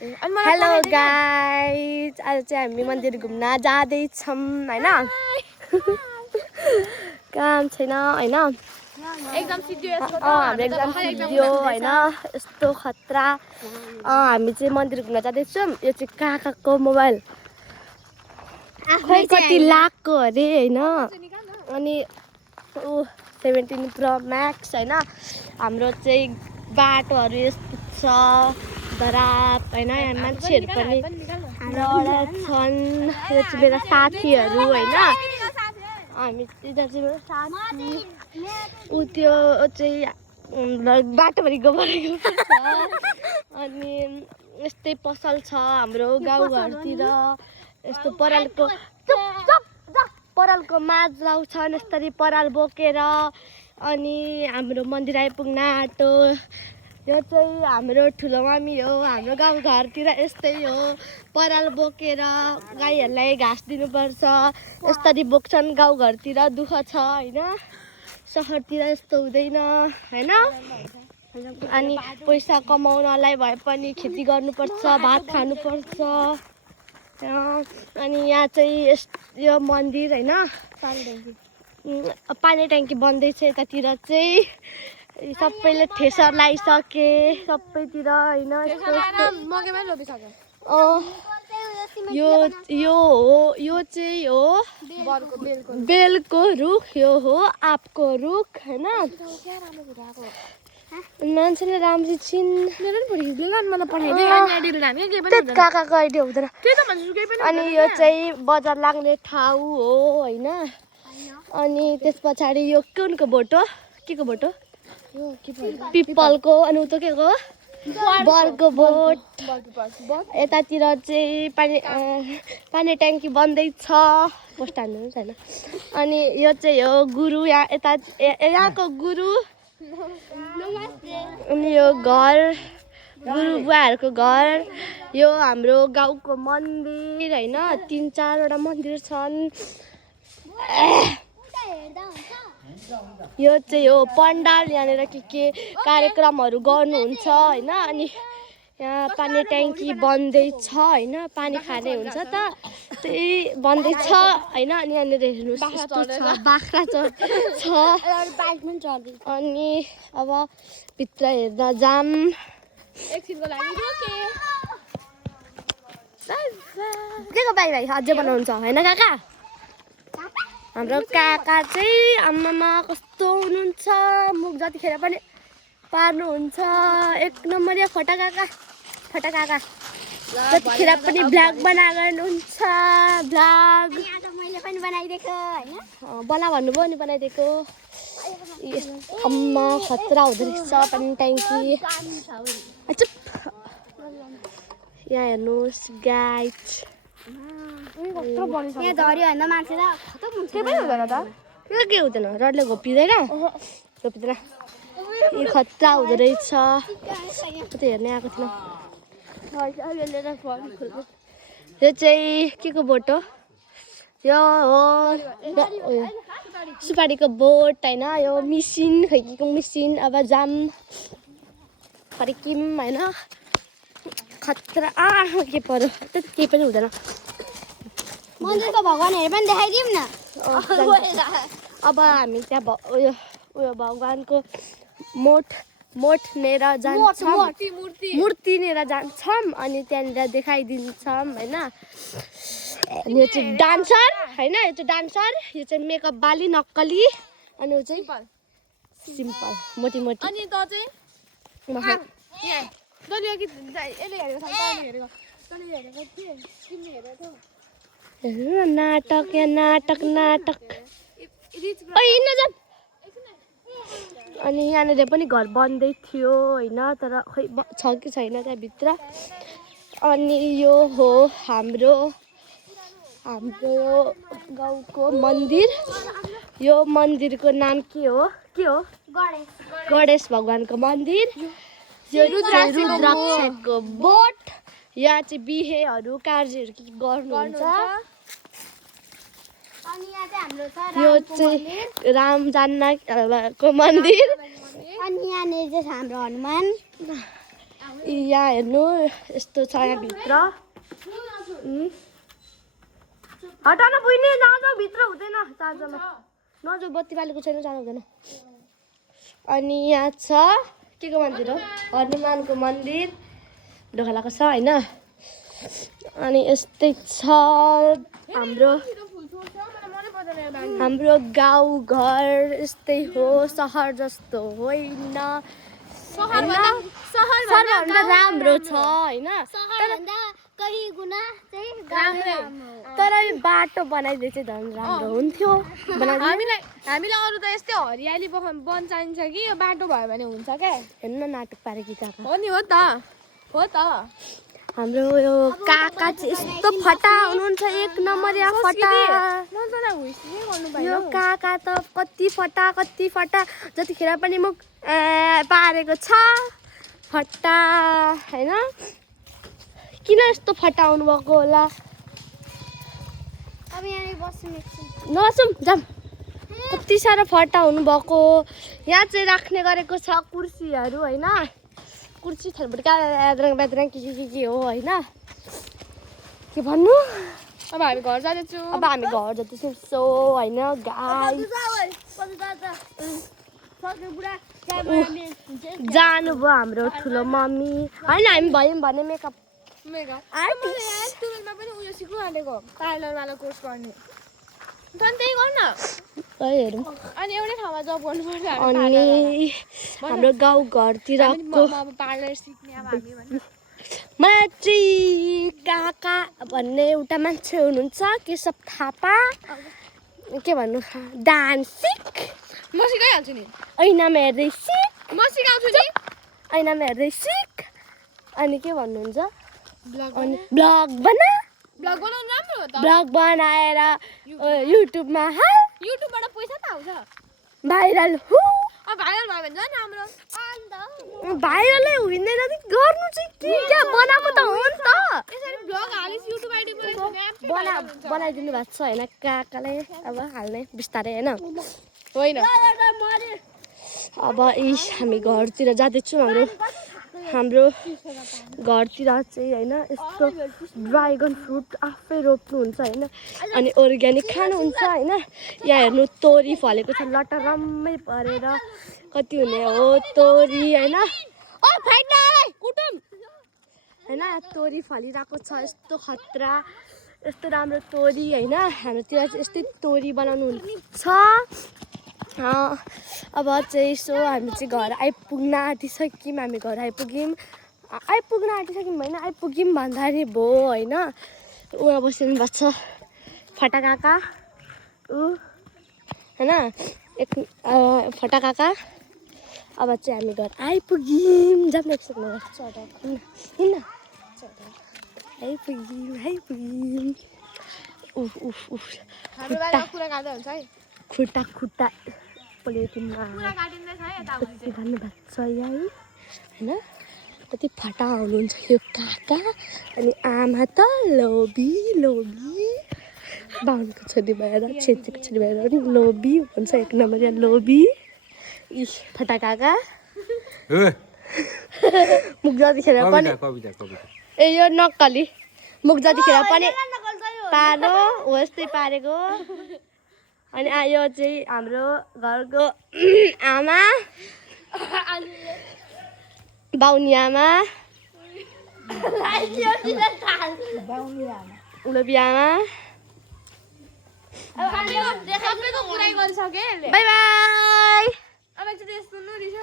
Hello guys, आज चाहिँ हामी मन्दिर घुम्न जाँदैछौँ होइन। काम छैन होइन, हाम्रो एक्जाम सिद्धियो होइन, यस्तो खतरा। हामी चाहिँ मन्दिर घुम्न जाँदैछौँ। यो चाहिँ काकाको मोबाइल खै कति लाखको अरे होइन। अनि 17 प्रो म्याक्स होइन। हाम्रो चाहिँ बाटोहरू यस्तो छ धराप होइन। यहाँ मान्छेहरू पनि छन्। यो चाहिँ मेरो साथीहरू होइन। हामी चाहिँ मेरो साथी ऊ त्यो चाहिँ बाटोभरि गोबरेको छ। अनि यस्तै पसल छ हाम्रो गाउँघरतिर। यस्तो परालको माझ लाउँछन् यस्तरी पराल बोकेर। अनि हाम्रो मन्दिर आइपुग्न आँटो। यो चाहिँ हाम्रो ठुलो मामी हो। हाम्रो गाउँघरतिर यस्तै हो, पराल बोकेर गाईहरूलाई घाँस दिनुपर्छ। यस्तरी बोक्छन् गाउँघरतिर, दुःख छ होइन। सहरतिर यस्तो हुँदैन होइन। अनि पैसा कमाउनलाई भए पनि खेती गर्नुपर्छ, भात खानुपर्छ। अनि यहाँ चाहिँ यो मन्दिर होइन, पानी ट्याङ्की बन्दैछ यतातिर चाहिँ। सबैले ठेसर लगाइसके सबैतिर होइन। यो चाहिँ हो बेलको रुख, यो हो आँपको रुख होइन। मान्छेले राम्ररी काकाको आइडिया हुँदैन। अनि यो चाहिँ बजार लाग्ने ठाउँ हो होइन। अनि त्यस पछाडि यो कुनको बोट हो, के को बोट हो? पिपलको। अनि उता के को बरको बोट। यतातिर चाहिँ पानी ट्याङ्की बन्दैछ। पोस्ट हान्नु छैन। अनि यो चाहिँ हो गुरु, यहाँको गुरु। अनि यो घर गुरु बुवाहरूको घर। यो हाम्रो गाउँको मन्दिर होइन। 3-4वटा मन्दिर छन्। यो चाहिँ हो पण्डाल, यहाँनिर के कार्यक्रमहरू गर्नुहुन्छ होइन। अनि यहाँ पानी ट्याङ्की बन्दैछ होइन। पानी खाने हुन्छ त, त्यही बन्दैछ होइन। अनि यहाँनिर हेर्नुहोस् यस्तो छ, बाख्रा छ। अनि अब भित्र हेर्दा जाम। के को बाई अझै बनाउँछ होइन काका? हाम्रो काका चाहिँ आमामा कस्तो हुनुहुन्छ, मुख जतिखेर पनि पार्नुहुन्छ। एक नम्बरिया फटा काका जतिखेर पनि भ्लग बना गर्नुहुन्छ। भ्लग मैले पनि बनाइदिएको होइन। बना भन्नुभयो नि, बनाइदिएको। अम्मा खतरा हुँदो रहेछ पानी ट्याङ्की। यहाँ हेर्नुहोस् गाइज, यहाँ झऱ्यो होइन मान्छेलाई खतम हुन्छ। के पनि हुँदैन त, के हुँदैन, रडले घोपिँदैन घोपिँदैन। यो खतरा हुँदो रहेछ। त्यो हेर्ने आएको थिएन। यो चाहिँ के को बोट हो? यो हो सुपारीको बोट होइन। यो मिसिन खैकीको मिसिन। अब जाम फर्किम होइन। खतरा के पर्यो, केही पनि हुँदैन। मन्दिरको भगवानहरू पनि देखाइदिउँ न। अब हामी त्यहाँ उयो भगवानको मोठ लिएर जान्छौँ, मूर्ति लिएर जान्छौँ। अनि त्यहाँनिर देखाइदिन्छौँ होइन। अनि यो चाहिँ डान्सर होइन, यो चाहिँ डान्सर। यो चाहिँ मेकअप बाली नक्कली। अनि यो चाहिँ सिम्पल मोटी मोटी। अनि त चाहिँ हेर्नु न, नाटक या नाटक। अनि यहाँनिर पनि घर बन्दै थियो होइन, तर खै छ कि छैन त्यहाँभित्र। अनि यो हो हाम्रो गाउँको मन्दिर। यो मन्दिरको नाम के हो? गणेश भगवानको मन्दिर। यो रुद्राक्षको बोट। यहाँ चाहिँ बिहेहरू कार्यहरू के गर्नुहुन्छ। यो चाहिँ राम जान्नाको मन्दिर। अनि यहाँनिर चाहिँ हाम्रो हनुमान। यहाँ हेर्नु यस्तो छ यहाँभित्र हटाउन बुझ्ने नजाऊ भित्र हुँदैन चार्जरमा नजाऊ बत्ती बालेको छैन जानु हुँदैन अनि यहाँ छ के को मन्दिर हो हनुमानको मन्दिर ढोकालाको छ होइन अनि यस्तै छ हाम्रो गाउँ घर यस्तै हो सहर जस्तो होइन सहरभन्दा राम्रो छ होइन तर यो बाटो बनाइदिए चाहिँ झन् राम्रो हुन्थ्यो हामीलाई अरू त यस्तै हरियाली वन चाहिन्छ कि यो बाटो भयो भने हुन्छ क्या हेर्नु न नाटक पारेकी काका हो नि हो त हाम्रो यो काका चाहिँ यस्तो फटा हुनुहुन्छ एक नम्बर या फटा यो काका त कति फटा जतिखेर पनि मुख पारेको छ फटा होइन किन यस्तो फटा आउनु भएको होला नसुम जाम कति साह्रो फटा हुनुभएको यहाँ चाहिँ राख्ने गरेको छ कुर्सीहरू होइन कुर्सी थलबटका बेद्रङ के हो होइन के भन्नु अब हामी घर जाँदैछौँ सो होइन गाई जानुभयो हाम्रो ठुलो मम्मी होइन हामी भयौँ भने मेकअप टुवेल्भमा पनि उयो सिक्नु आँटेको पार्लरवाला कोर्स गर्ने त्यही गर न हेरौँ अनि एउटै ठाउँमा जब गर्नुपर्छ अनि हाम्रो गाउँ घरतिरको पार्लर सिक्ने अब हामी मलाई चाहिँ काका भन्ने एउटा मान्छे हुनुहुन्छ केशव थापा के भन्नु डान्स सिक म सिकाइहाल्छु नि ऐनामा हेर्दै सिक म सिकाउँछु नि ऐनामा हेर्दै सिक अनि के भन्नुहुन्छ अनि ब्लग बना ब्लग बनाउनु राम्रो हो त ब्लग बनाएर युट्युबमा हाल युट्युबबाट पैसा त आउँछ भाइरल हो अब भाइरल भयो भने झन् राम्रो भाइरलै हुँदैन नि गर्नु चाहिँ के क्या बनाएको त हो नि त यसरी ब्लग हालिस युट्युब आइडी बनाइदिनु भएको छ होइन काकाले अब हाल्ने बिस्तारै होइन अब हामी घरतिर जाँदैछौँ हाम्रो घरतिर चाहिँ होइन यस्तो ड्रागन फ्रुट आफै रोप्नुहुन्छ होइन अनि अर्ग्यानिक खानुहुन्छ होइन यहाँ हेर्नु तोरी फलेको छ लटरम्मै परेर कति हुने हो तोरी होइन होइन तोरी फलिरहेको छ यस्तो खतरा यस्तो राम्रो तोरी होइन हाम्रोतिर चाहिँ यस्तै तोरी बनाउनु हुन्छ अब चाहिँ यसो हामी चाहिँ घर आइपुग्न आँटिसक्यौँ हामी घर आइपुग्यौँ होइन आइपुग्यौँ भन्दाखेरि भयो होइन उहाँ बसिनु भएको छ फटा काका होइन फटा काका अब चाहिँ हामी घर आइपुग्यौँ जाऊँ एकछिन किन आइपुग्यौँ खुट्टा प्लेटिङमा गर्नु भएको छ यहाँ होइन कति फटा हुनुहुन्छ यो काका अनि आमा त लोभी बाहुनको छोरी भएर छेत्रीको छोरी भएर पनि लोभी भन्छ एक नम्बर यहाँ लोभी फटा काका मुख जतिखेर पनि ए यो नक्कली मुख जतिखेर पनि पारो हो यस्तै पारेको अनि यो चाहिँ हाम्रो घरको आमा बाहुनी आमा लोभी आमा सबैको पुरै गरिसके बाई बाई अब चाहिँ सुन्नु रिस